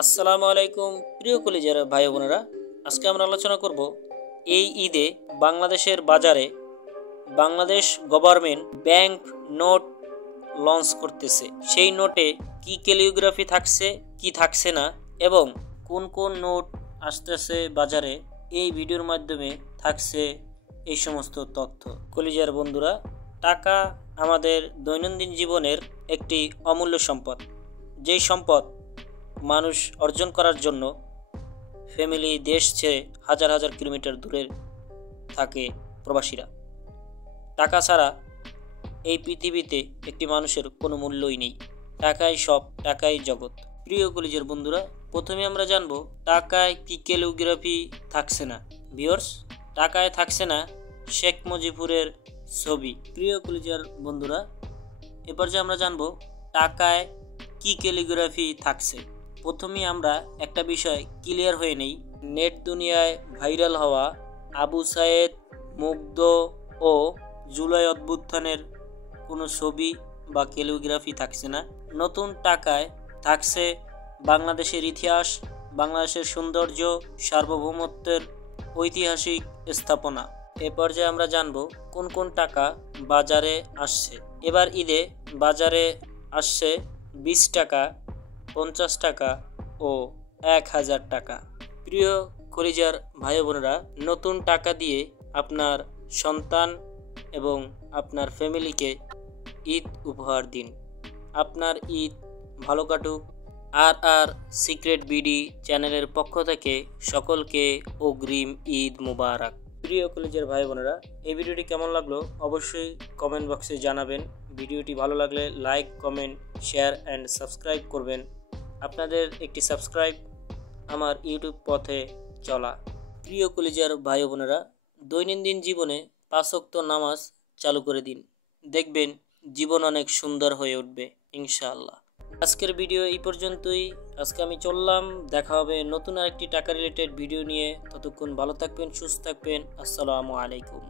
আসসালামু আলাইকুম প্রিয় কলিজার ভাই বোনেরা, আজকে আমরা আলোচনা করব এই ঈদে বাংলাদেশের বাজারে Bangladesh government bank note launch করতেছে। সেই নোটে কি ক্যালিগ্রাফি থাকছে কি থাকছে না এবং কোন কোন নোট আসতেছে বাজারে, এই ভিডিওর মাধ্যমে থাকছে এই সমস্ত তথ্য। কলিজার বন্ধুরা, টাকা আমাদের দৈনন্দিন জীবনের একটি অমূল্য সম্পদ। যেই সম্পদ মানুষ অর্জন করার জন্য ফ্যামিলি দেশ ছেড়ে হাজার হাজার কিলোমিটার দূরে থাকে প্রবাসীরা। টাকা ছাড়া এই পৃথিবীতে একটি মানুষের কোনো মূল্যই নেই। টাকাই সব, টাকাই জগৎ। প্রিয় কলিজার বন্ধুরা, প্রথমে আমরা জানবো টাকায় কি ক্যালিগ্রাফি থাকছে না। ভিউয়ার্স, টাকায় থাকছে না শেখ মুজিবুরের ছবি। প্রিয় কলিজার বন্ধুরা, এবার যে আমরা জানবো টাকায় কি ক্যালিগ্রাফি থাকছে। প্রথমে আমরা একটা বিষয় ক্লিয়ার হয়ে নেই। নেট দুনিয়ায় ভাইরাল হওয়া আবু সায়েদ, মুগ্ধ ও জুলাই অভ্যুত্থানের কোনো ছবি বা ক্যালিগ্রাফি থাকছে না। নতুন টাকায় থাকছে বাংলাদেশের ইতিহাস, বাংলাদেশের সৌন্দর্য, সার্বভৌমত্বের ঐতিহাসিক স্থাপনা। এ পর্যায়ে আমরা জানবো কোন কোন টাকা বাজারে আসছে। এবার ঈদে বাজারে আসছে 20 টাকা, 50 টাকা ও 1000 টাকা। প্রিয় কলিজার ভাই বোনেরা, নতুন টাকা দিয়ে আপনার সন্তান এবং আপনার ফ্যামিলিকে ঈদ উপহার দিন। আপনার ঈদ ভালো কাটুক। আর সিক্রেট বিডি চ্যানেলের পক্ষ থেকে সকলকে অগ্রিম ঈদ মুবারক। প্রিয় কলিজার ভাই বোনেরা, এই ভিডিওটি কেমন লাগলো অবশ্যই কমেন্ট বক্সে জানাবেন। ভিডিওটি ভালো লাগলে like, comment, share and subscribe করবেন। আপনাদের একটি সাবস্ক্রাইব আমার ইউটিউব পথে চলা। প্রিয় কলিজার ভাই বোনেরা, দৈনন্দিন জীবনে 5 ওয়াক্ত নামাজ চালু করে দিন, দেখবেন জীবন অনেক সুন্দর হয়ে উঠবে ইনশাআল্লাহ। আজকের ভিডিও এই পর্যন্তই। আজকে আমি চললাম, দেখা হবে নতুন আরেকটি টাকা রিলেটেড ভিডিও নিয়ে। ততক্ষণ ভালো থাকবেন, সুস্থ থাকবেন। আসসালামু আলাইকুম।